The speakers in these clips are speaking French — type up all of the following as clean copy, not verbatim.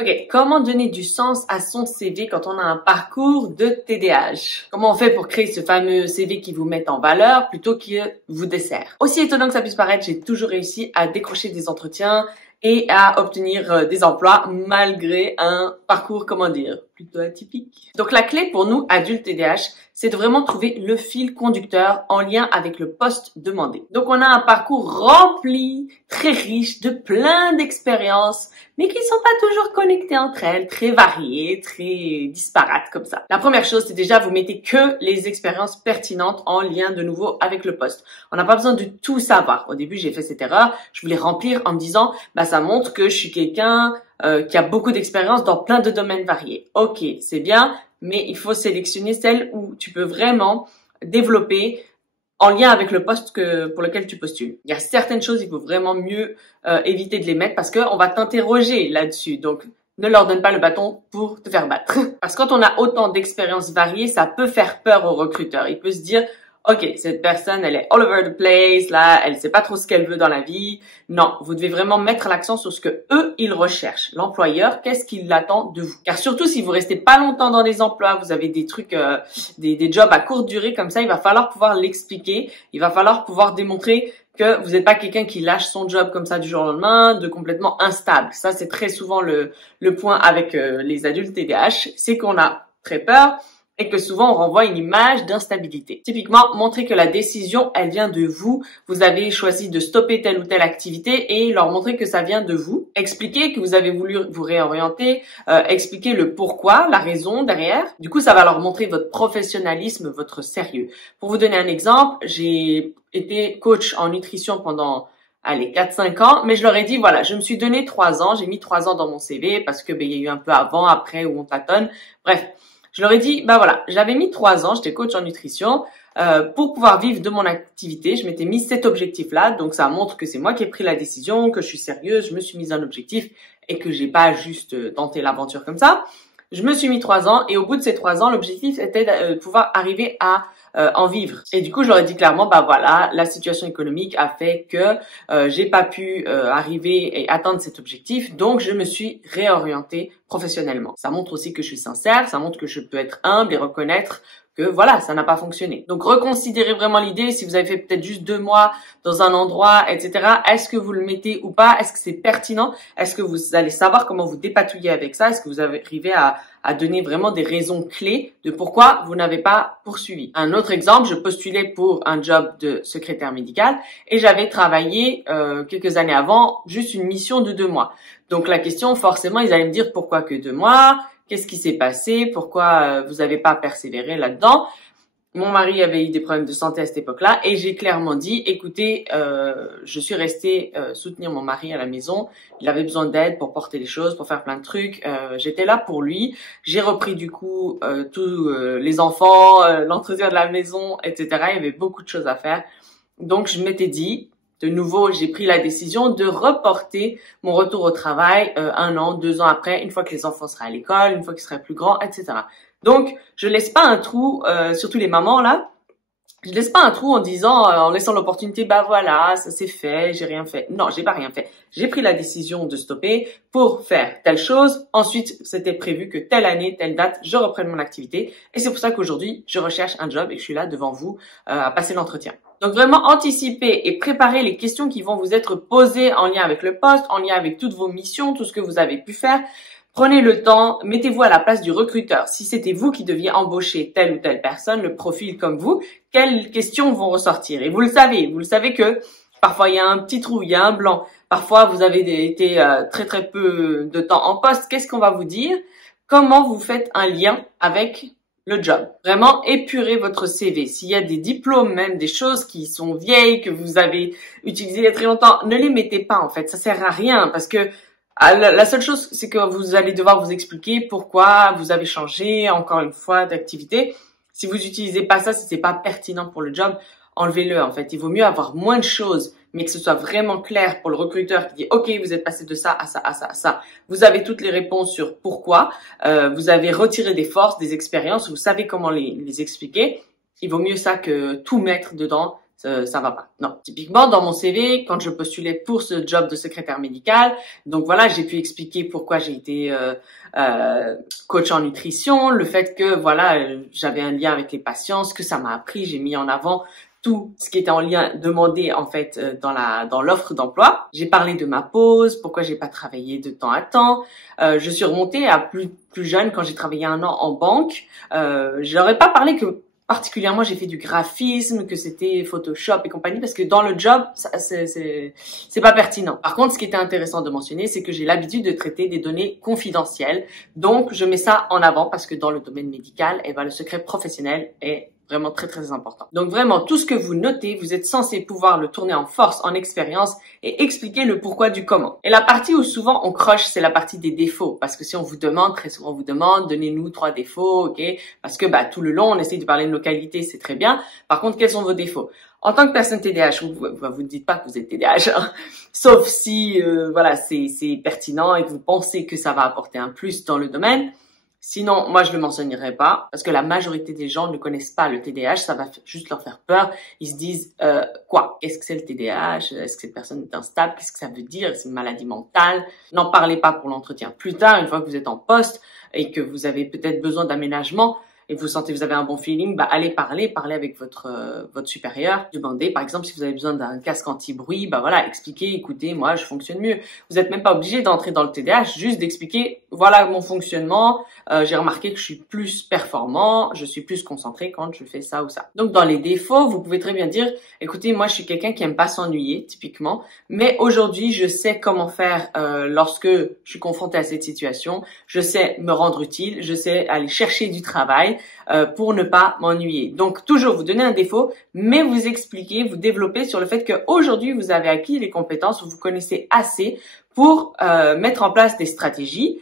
Ok, comment donner du sens à son CV quand on a un parcours de TDAH? Comment on fait pour créer ce fameux CV qui vous met en valeur plutôt qu'il vous dessert? Aussi étonnant que ça puisse paraître, j'ai toujours réussi à décrocher des entretiens et à obtenir des emplois malgré un parcours, comment dire, plutôt atypique. Donc la clé pour nous, adultes TDAH, c'est de vraiment trouver le fil conducteur en lien avec le poste demandé. Donc on a un parcours rempli, très riche, de plein d'expériences, mais qui ne sont pas toujours connectées entre elles, très variées, très disparates comme ça. La première chose, c'est déjà vous mettez que les expériences pertinentes en lien de nouveau avec le poste. On n'a pas besoin de tout savoir. Au début, j'ai fait cette erreur. Je voulais remplir en me disant, ça montre que je suis quelqu'un qui a beaucoup d'expérience dans plein de domaines variés. Ok, c'est bien, mais il faut sélectionner celles où tu peux vraiment développer en lien avec le poste pour lequel tu postules. Il y a certaines choses, il faut vraiment mieux éviter de les mettre parce qu'on va t'interroger là-dessus. Donc, ne leur donne pas le bâton pour te faire battre. Parce que quand on a autant d'expériences variées, ça peut faire peur au recruteur. Il peut se dire, ok, cette personne, elle est all over the place, là, elle sait pas trop ce qu'elle veut dans la vie. Non, vous devez vraiment mettre l'accent sur ce que eux, ils recherchent. L'employeur, qu'est-ce qu'il attend de vous? Car surtout, si vous restez pas longtemps dans des emplois, vous avez des trucs, des jobs à courte durée comme ça, il va falloir pouvoir l'expliquer. Il va falloir pouvoir démontrer que vous n'êtes pas quelqu'un qui lâche son job comme ça du jour au lendemain, de complètement instable. Ça, c'est très souvent le point avec les adultes TDAH, c'est qu'on a très peur et que souvent on renvoie une image d'instabilité. Typiquement, montrer que la décision, elle vient de vous. Vous avez choisi de stopper telle ou telle activité et leur montrer que ça vient de vous. Expliquer que vous avez voulu vous réorienter, expliquer le pourquoi, la raison derrière. Du coup, ça va leur montrer votre professionnalisme, votre sérieux. Pour vous donner un exemple, j'ai été coach en nutrition pendant 4-5 ans, mais je leur ai dit, voilà, je me suis donné 3 ans, j'ai mis 3 ans dans mon CV parce que il y a eu un peu avant, après où on tâtonne. Bref. Je leur ai dit, voilà, j'avais mis 3 ans, j'étais coach en nutrition, pour pouvoir vivre de mon activité. Je m'étais mis cet objectif-là, donc ça montre que c'est moi qui ai pris la décision, que je suis sérieuse, je me suis mise un objectif et que j'ai pas juste tenté l'aventure comme ça. Je me suis mis 3 ans et au bout de ces 3 ans, l'objectif était de pouvoir arriver à en vivre. Et du coup, je leur ai dit clairement, voilà, la situation économique a fait que j'ai pas pu arriver et atteindre cet objectif, donc je me suis réorientée professionnellement. Ça montre aussi que je suis sincère, ça montre que je peux être humble et reconnaître que voilà, ça n'a pas fonctionné. Donc reconsidérez vraiment l'idée, si vous avez fait peut-être juste 2 mois dans un endroit, etc. Est-ce que vous le mettez ou pas? Est-ce que c'est pertinent? Est-ce que vous allez savoir comment vous dépatouiller avec ça? Est-ce que vous arrivez à donner vraiment des raisons clés de pourquoi vous n'avez pas poursuivi? Un autre exemple, je postulais pour un job de secrétaire médical et j'avais travaillé quelques années avant juste une mission de 2 mois. Donc la question, forcément, ils allaient me dire pourquoi que 2 mois? Qu'est-ce qui s'est passé? Pourquoi vous n'avez pas persévéré là-dedans? Mon mari avait eu des problèmes de santé à cette époque-là et j'ai clairement dit, écoutez, je suis restée soutenir mon mari à la maison. Il avait besoin d'aide pour porter les choses, pour faire plein de trucs. J'étais là pour lui. J'ai repris du coup tous les enfants, l'entretien de la maison, etc. Il y avait beaucoup de choses à faire. Donc je m'étais dit, de nouveau, j'ai pris la décision de reporter mon retour au travail 1 an, 2 ans après, une fois que les enfants seraient à l'école, une fois qu'ils seraient plus grands, etc. Donc, je laisse pas un trou, surtout les mamans là, je laisse pas un trou en disant, en laissant l'opportunité, voilà, ça s'est fait, j'ai rien fait. Non, j'ai pas rien fait. J'ai pris la décision de stopper pour faire telle chose. Ensuite, c'était prévu que telle année, telle date, je reprenne mon activité. Et c'est pour ça qu'aujourd'hui, je recherche un job et que je suis là devant vous à passer l'entretien. Donc vraiment anticiper et préparer les questions qui vont vous être posées en lien avec le poste, en lien avec toutes vos missions, tout ce que vous avez pu faire. Prenez le temps, mettez-vous à la place du recruteur. Si c'était vous qui deviez embaucher telle ou telle personne, le profil comme vous, quelles questions vont ressortir? Et vous le savez que parfois il y a un petit trou, il y a un blanc. Parfois vous avez été très très peu de temps en poste. Qu'est-ce qu'on va vous dire? Comment vous faites un lien avec le job? Vraiment épurer votre CV. S'il y a des diplômes, même des choses qui sont vieilles, que vous avez utilisées il y a très longtemps, ne les mettez pas en fait. Ça sert à rien parce que la seule chose, c'est que vous allez devoir vous expliquer pourquoi vous avez changé, encore une fois, d'activité. Si vous utilisez pas ça, si c'est pas pertinent pour le job, enlevez-le, en fait. Il vaut mieux avoir moins de choses, mais que ce soit vraiment clair pour le recruteur qui dit, OK, vous êtes passé de ça à ça, à ça, à ça. Vous avez toutes les réponses sur pourquoi. Vous avez retiré des forces, des expériences. Vous savez comment les expliquer. Il vaut mieux ça que tout mettre dedans. ça va pas. Non. Typiquement, dans mon CV, quand je postulais pour ce job de secrétaire médical, donc voilà, j'ai pu expliquer pourquoi j'ai été coach en nutrition, le fait que voilà, j'avais un lien avec les patients, ce que ça m'a appris, j'ai mis en avant tout ce qui était en lien demandé en fait dans l'offre d'emploi. J'ai parlé de ma pause, pourquoi j'ai pas travaillé de temps à temps. Je suis remontée à plus jeune quand j'ai travaillé 1 an en banque. Je n'aurais pas parlé que particulièrement j'ai fait du graphisme, que c'était Photoshop et compagnie, parce que dans le job c'est pas pertinent. Par contre, ce qui était intéressant de mentionner, c'est que j'ai l'habitude de traiter des données confidentielles, donc je mets ça en avant parce que dans le domaine médical, le secret professionnel est vraiment très très important. Donc vraiment, tout ce que vous notez, vous êtes censé pouvoir le tourner en force, en expérience et expliquer le pourquoi du comment. Et la partie où souvent on croche, c'est la partie des défauts. Parce que si on vous demande, très souvent on vous demande, donnez-nous 3 défauts, ok? Parce que tout le long, on essaie de parler de nos qualités, c'est très bien. Par contre, quels sont vos défauts? En tant que personne TDAH, vous ne dites pas que vous êtes TDAH, hein, sauf si voilà, c'est pertinent et que vous pensez que ça va apporter un plus dans le domaine. Sinon, moi, je le mentionnerai pas parce que la majorité des gens ne connaissent pas le TDAH. Ça va juste leur faire peur. Ils se disent, quoi? Qu'est-ce que c'est le TDAH? Est-ce que cette personne est instable? Qu'est-ce que ça veut dire? C'est une maladie mentale. N'en parlez pas pour l'entretien. Plus tard, une fois que vous êtes en poste et que vous avez peut-être besoin d'aménagement, et vous sentez que vous avez un bon feeling, allez parler avec votre supérieur. Demandez, par exemple, si vous avez besoin d'un casque anti-bruit, voilà, expliquez, écoutez, moi, je fonctionne mieux. Vous n'êtes même pas obligé d'entrer dans le TDAH, juste d'expliquer, voilà mon fonctionnement, j'ai remarqué que je suis plus performant, je suis plus concentré quand je fais ça ou ça. Donc, dans les défauts, vous pouvez très bien dire, écoutez, moi, je suis quelqu'un qui aime pas s'ennuyer, typiquement, mais aujourd'hui, je sais comment faire lorsque je suis confronté à cette situation, je sais me rendre utile, je sais aller chercher du travail, pour ne pas m'ennuyer. Donc, toujours, vous donnez un défaut, mais vous expliquez, vous développez sur le fait qu'aujourd'hui, vous avez acquis les compétences, vous connaissez assez pour mettre en place des stratégies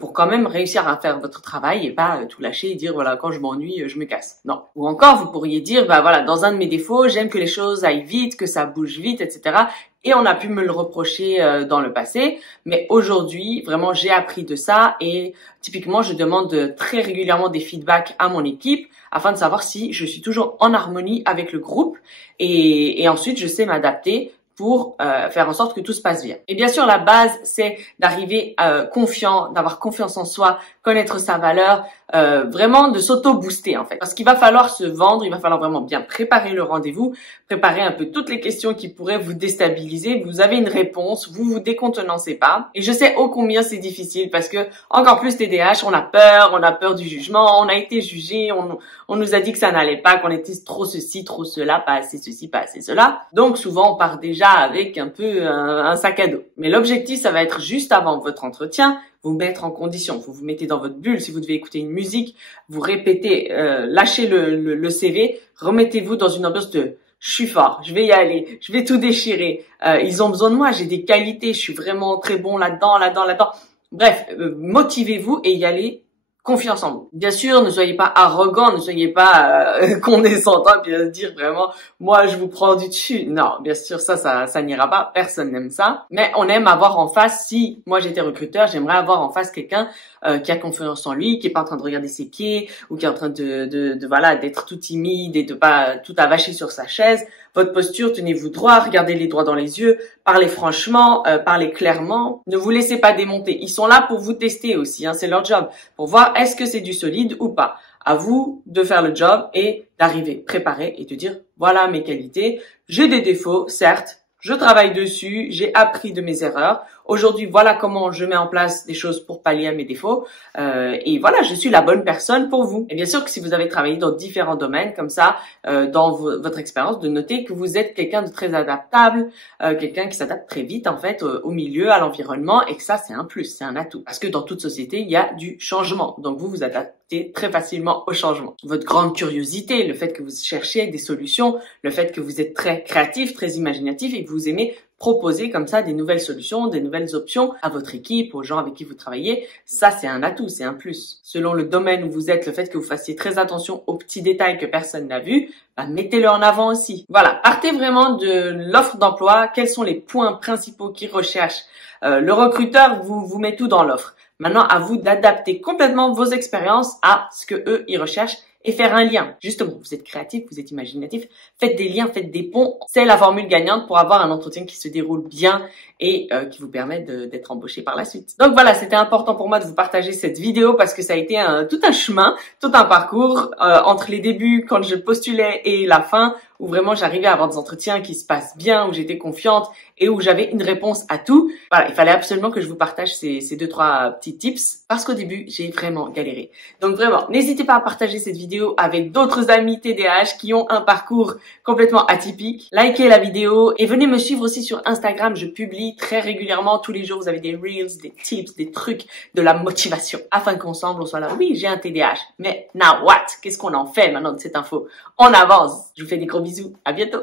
pour quand même réussir à faire votre travail et pas tout lâcher et dire, voilà, quand je m'ennuie, je me casse. Non. Ou encore, vous pourriez dire, voilà, dans un de mes défauts, j'aime que les choses aillent vite, que ça bouge vite, etc. Et on a pu me le reprocher dans le passé, mais aujourd'hui, vraiment, j'ai appris de ça et typiquement, je demande très régulièrement des feedbacks à mon équipe afin de savoir si je suis toujours en harmonie avec le groupe et ensuite, je sais m'adapter pour faire en sorte que tout se passe bien. Et bien sûr, la base, c'est d'arriver confiant, d'avoir confiance en soi, connaître sa valeur, vraiment de s'auto-booster en fait. Parce qu'il va falloir se vendre, il va falloir vraiment bien préparer le rendez-vous, préparer un peu toutes les questions qui pourraient vous déstabiliser. Vous avez une réponse, vous vous décontenancez pas. Et je sais ô combien c'est difficile parce que, encore plus TDAH, on a peur du jugement, on a été jugé, on nous a dit que ça n'allait pas, qu'on était trop ceci, trop cela, pas assez ceci, pas assez cela. Donc souvent, on part déjà avec un peu un sac à dos. Mais l'objectif, ça va être juste avant votre entretien, vous mettre en condition. Vous vous mettez dans votre bulle. Si vous devez écouter une musique, vous répétez, lâchez le CV, remettez-vous dans une ambiance de je suis fort, je vais y aller, je vais tout déchirer. Ils ont besoin de moi, j'ai des qualités, je suis vraiment très bon là-dedans. Bref, motivez-vous et y allez. Confiance en vous. Bien sûr, ne soyez pas arrogant, ne soyez pas condescendant et puis dire vraiment, moi je vous prends du dessus. Non, bien sûr, ça n'ira pas. Personne n'aime ça. Mais on aime avoir en face, si moi j'étais recruteur, j'aimerais avoir en face quelqu'un qui a confiance en lui, qui est pas en train de regarder ses pieds ou qui est en train voilà, d'être tout timide et de pas tout avacher sur sa chaise. Votre posture, tenez-vous droit, regardez-les droit dans les yeux, parlez franchement, parlez clairement. Ne vous laissez pas démonter. Ils sont là pour vous tester aussi, c'est leur job, pour voir est-ce que c'est du solide ou pas. À vous de faire le job et d'arriver préparé et de dire voilà mes qualités. J'ai des défauts, certes, je travaille dessus, j'ai appris de mes erreurs. Aujourd'hui, voilà comment je mets en place des choses pour pallier à mes défauts. Et voilà, je suis la bonne personne pour vous. Et bien sûr que si vous avez travaillé dans différents domaines comme ça, dans votre expérience, de noter que vous êtes quelqu'un de très adaptable, quelqu'un qui s'adapte très vite en fait au milieu, à l'environnement, et que ça c'est un plus, c'est un atout. Parce que dans toute société, il y a du changement. Donc vous vous adaptez très facilement au changement. Votre grande curiosité, le fait que vous cherchez des solutions, le fait que vous êtes très créatif, très imaginatif et que vous aimez proposer comme ça des nouvelles solutions, des nouvelles options à votre équipe, aux gens avec qui vous travaillez. Ça, c'est un atout, c'est un plus. Selon le domaine où vous êtes, le fait que vous fassiez très attention aux petits détails que personne n'a vus, mettez-le en avant aussi. Voilà, partez vraiment de l'offre d'emploi. Quels sont les points principaux qu'ils recherchent? Le recruteur vous met tout dans l'offre. Maintenant, à vous d'adapter complètement vos expériences à ce que eux, ils recherchent et faire un lien. Justement, vous êtes créatif, vous êtes imaginatif, faites des liens, faites des ponts. C'est la formule gagnante pour avoir un entretien qui se déroule bien et qui vous permet d'être embauché par la suite. Donc voilà, c'était important pour moi de vous partager cette vidéo parce que ça a été tout un chemin, tout un parcours entre les débuts quand je postulais et la fin où vraiment j'arrivais à avoir des entretiens qui se passent bien, où j'étais confiante et où j'avais une réponse à tout. Voilà, il fallait absolument que je vous partage ces 2-3 petits tips parce qu'au début, j'ai vraiment galéré. Donc vraiment, n'hésitez pas à partager cette vidéo avec d'autres amis TDAH qui ont un parcours complètement atypique. Likez la vidéo et venez me suivre aussi sur Instagram. Je publie très régulièrement. Tous les jours, vous avez des reels, des tips, des trucs, de la motivation afin qu'ensemble, on soit là. Oui, j'ai un TDAH. Mais now what? Qu'est-ce qu'on en fait maintenant de cette info? On avance. Je vous fais des gros bisous. À bientôt.